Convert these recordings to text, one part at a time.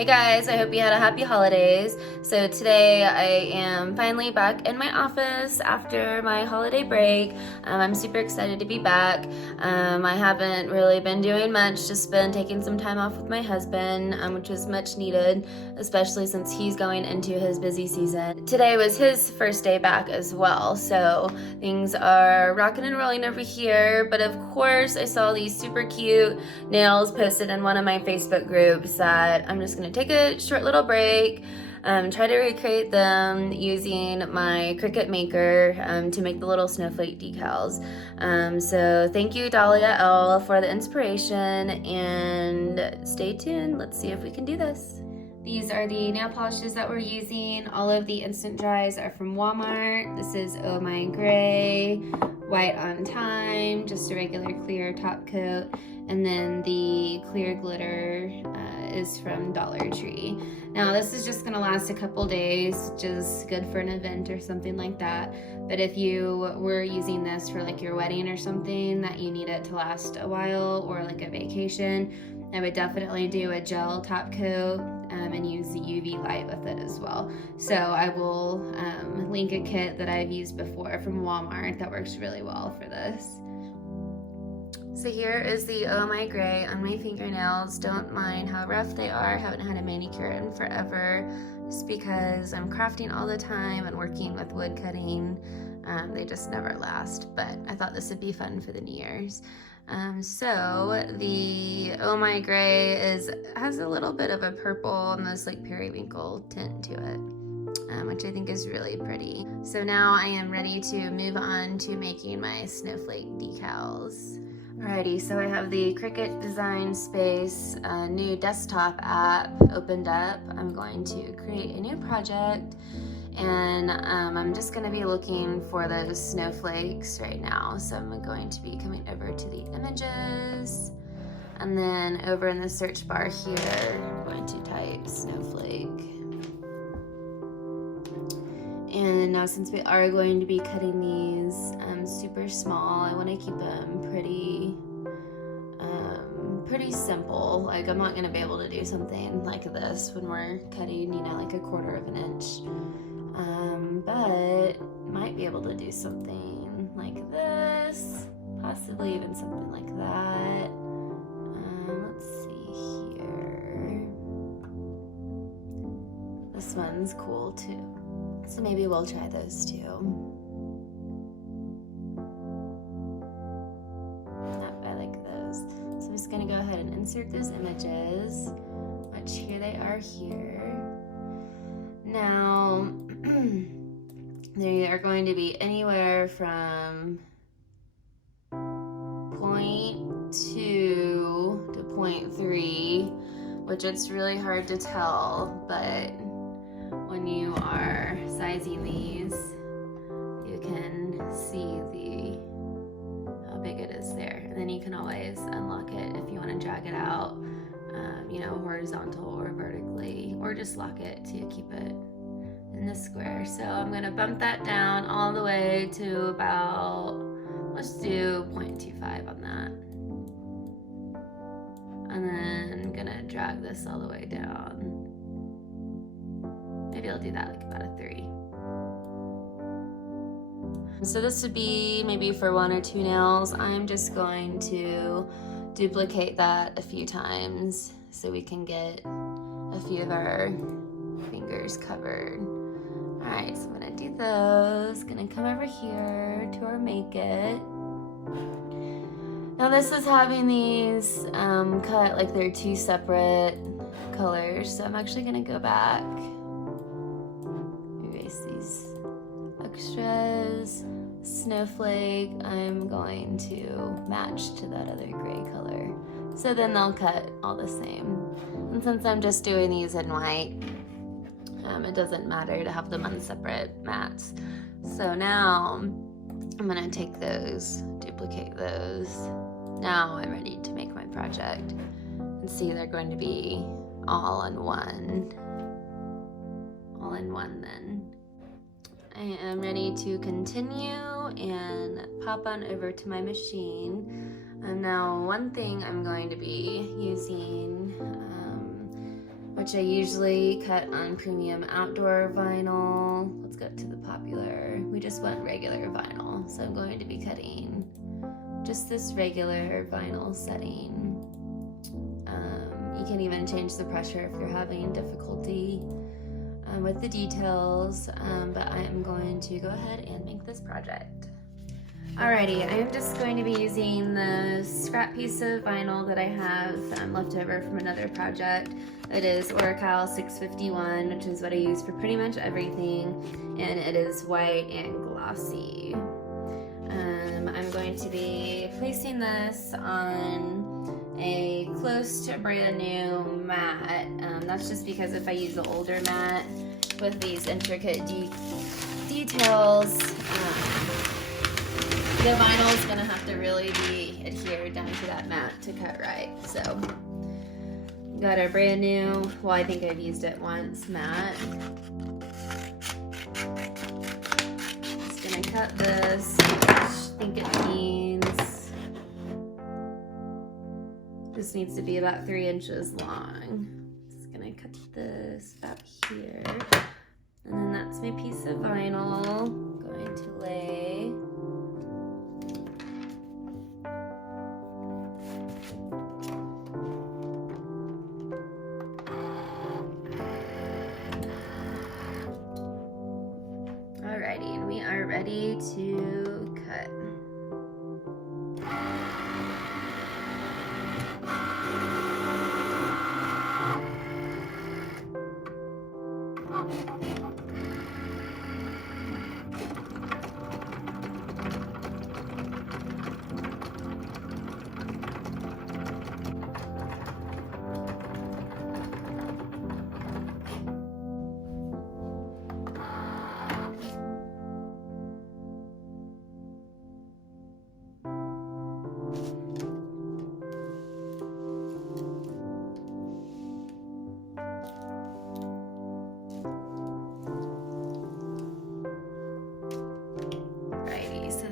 Hey guys, I hope you had a happy holidays. So today I am finally back in my office after my holiday break. I'm super excited to be back. I haven't really been doing much, just been taking some time off with my husband, which is much needed, especially since he's going into his busy season. Today was his first day back as well, so things are rocking and rolling over here. But of course, I saw these super cute nails posted in one of my Facebook groups that I'm just gonna take a short little break, try to recreate them using my Cricut Maker to make the little snowflake decals. So thank you, Dahlia L, for the inspiration, and stay tuned. Let's see if we can do this. These are the nail polishes that we're using. All of the instant dries are from Walmart. This is Oh My Gray, White on Time, just a regular clear top coat. And then the clear glitter is from Dollar Tree. Now this is just gonna last a couple days, just good for an event or something like that. But if you were using this for like your wedding or something that you need it to last a while, or like a vacation, I would definitely do a gel top coat and use the UV light with it as well. So I will link a kit that I've used before from Walmart that works really well for this. So here is the Oh My Gray on my fingernails. Don't mind how rough they are. Haven't had a manicure in forever, just because I'm crafting all the time and working with wood cutting. They just never last, but I thought this would be fun for the New Year's. So the Oh My Gray has a little bit of a purple, almost like periwinkle tint to it, which I think is really pretty. So now I am ready to move on to making my snowflake decals. Alrighty, so I have the Cricut Design Space new desktop app opened up. I'm going to create a new project, and I'm just going to be looking for those snowflakes right now. So I'm going to be coming over to the images, and then over in the search bar here, I'm going to type snowflake. And now, since we are going to be cutting these super small, I want to keep them pretty simple. Like, I'm not going to be able to do something like this when we're cutting, you know, like 1/4 of an inch. But might be able to do something like this, possibly even something like that. Let's see here. This one's cool too. So maybe we'll try those too. I like those. So I'm just gonna go ahead and insert those images, which here they are here. Now, they are going to be anywhere from 0.2 to 0.3, which it's really hard to tell, but when you are sizing these, you can see how big it is there. And then you can always unlock it if you want to drag it out, you know, horizontal or vertically, or just lock it to keep it in the square. So I'm going to bump that down all the way to about, let's do 0.25 on that. And then I'm going to drag this all the way down. Maybe I'll do that like about a 3. So this would be maybe for 1 or 2 nails. I'm just going to duplicate that a few times so we can get a few of our fingers covered. All right, so I'm gonna do those. Gonna come over here to our Make It. Now this is having these cut like they're 2 separate colors. So I'm actually gonna go back, erase these extras. Snowflake, I'm going to match to that other gray color. So then they'll cut all the same. And since I'm just doing these in white, it doesn't matter to have them on separate mats. So now I'm gonna take those, duplicate those. Now I'm ready to make my project. And see, they're going to be all in one. All in one then. I am ready to continue and pop on over to my machine. And now one thing I'm going to be using which I usually cut on premium outdoor vinyl. Let's go to the popular. We just went regular vinyl, so I'm going to be cutting just this regular vinyl setting. You can even change the pressure if you're having difficulty with the details, but I am going to go ahead and make this project. Alrighty, I am just going to be using the scrap piece of vinyl that I have left over from another project. It is Decals 651, which is what I use for pretty much everything, and it is white and glossy. I'm going to be placing this on a close to brand new mat. That's just because if I use the older mat with these intricate details, the vinyl is gonna have to really be adhered down to that mat to cut right. So, got a brand new, well, I think I've used it once, mat. Just gonna cut this. I think it needs to be about 3 inches long. Just gonna cut this about here. And then that's my piece of vinyl. Going to lay. Alrighty, and we are ready to cut.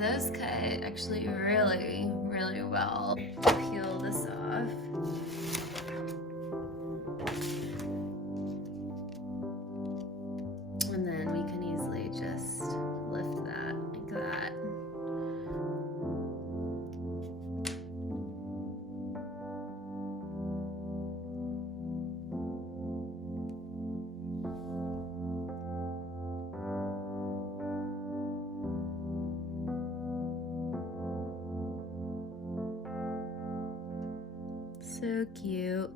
Those cut actually really, really well. Peel this off. And then we can easily just lift that like that. So cute.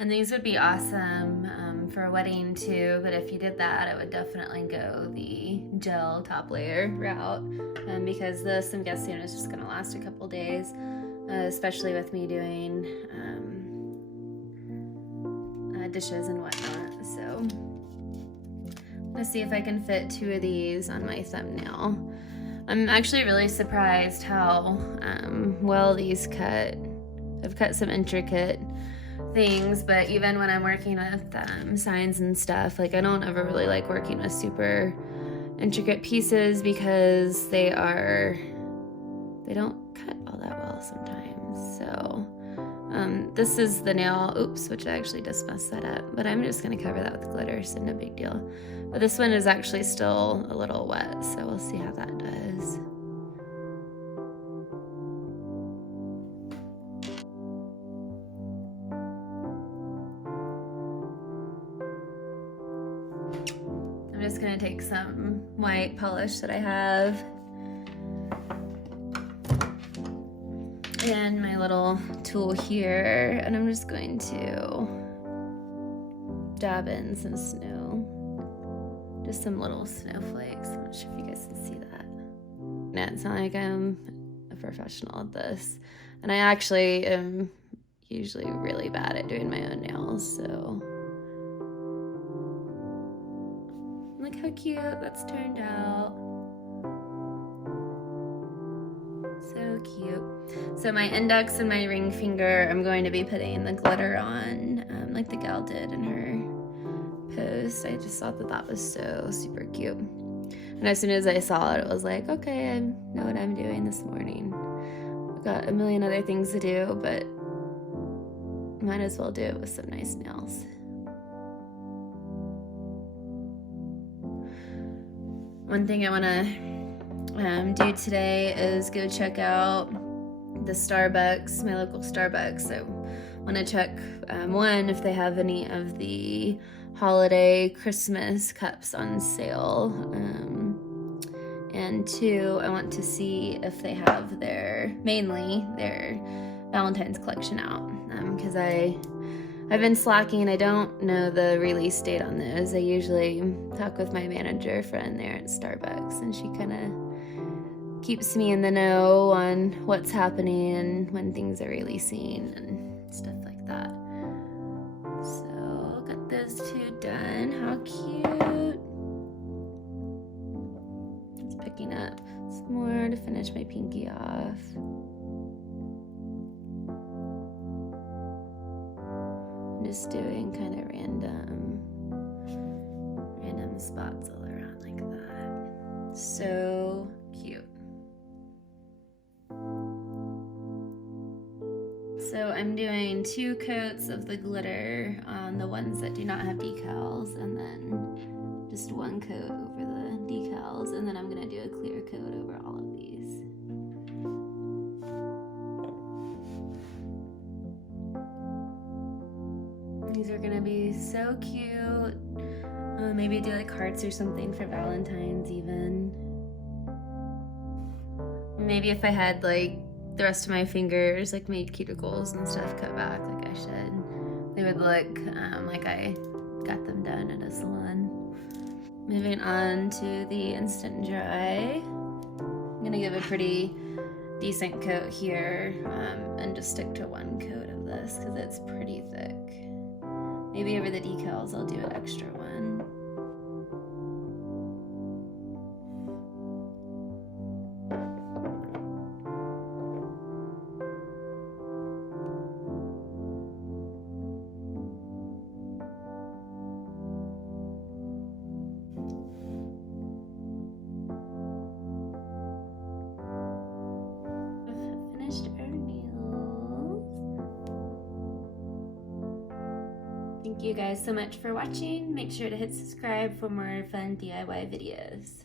And these would be awesome for a wedding too, but if you did that, I would definitely go the gel top layer route because this, I'm guessing, is just gonna last a couple days, especially with me doing dishes and whatnot. So let's see if I can fit 2 of these on my thumbnail. I'm actually really surprised how well these cut. I've cut some intricate things, but even when I'm working with signs and stuff, like I don't ever really like working with super intricate pieces because they don't cut all that well sometimes. So this is the nail, oops, which I actually just messed that up, but I'm just gonna cover that with glitter, so no big deal. But this one is actually still a little wet, so we'll see how that does. I'm just gonna take some white polish that I have and my little tool here, and I'm just going to dab in some snow, just some little snowflakes. I'm not sure if you guys can see that. Yeah, it's not like I'm a professional at this, and I actually am usually really bad at doing my own nails, so look how cute that's turned out. So cute. So my index and my ring finger, I'm going to be putting the glitter on, like the gal did in her post. I just thought that that was so super cute. And as soon as I saw it, it was like, okay, I know what I'm doing this morning. I've got a million other things to do, but might as well do it with some nice nails. one thing I want to do today is go check out the Starbucks, my local Starbucks. I want to check one, if they have any of the holiday Christmas cups on sale, and two, I want to see if they have mainly their Valentine's collection out, because I've been slacking. I don't know the release date on those. I usually talk with my manager friend there at Starbucks, and she kind of keeps me in the know on what's happening and when things are releasing and stuff like that. So got those two done. How cute. Just picking up some more to finish my pinky off. I'm just doing kind of random spots all around like that. So cute. So I'm doing 2 coats of the glitter on the ones that do not have decals, and then just 1 coat over the decals, and then I'm gonna do a clear coat over all of these. These are gonna be so cute. Maybe do like hearts or something for Valentine's even. Maybe if I had like the rest of my fingers, like my cuticles and stuff cut back like I should, they would look like I got them done at a salon. Moving on to the Instant Dry. I'm gonna give a pretty decent coat here, and just stick to 1 coat of this because it's pretty thick. Maybe over the decals I'll do an extra one. Thank you guys so much for watching. Make sure to hit subscribe for more fun DIY videos.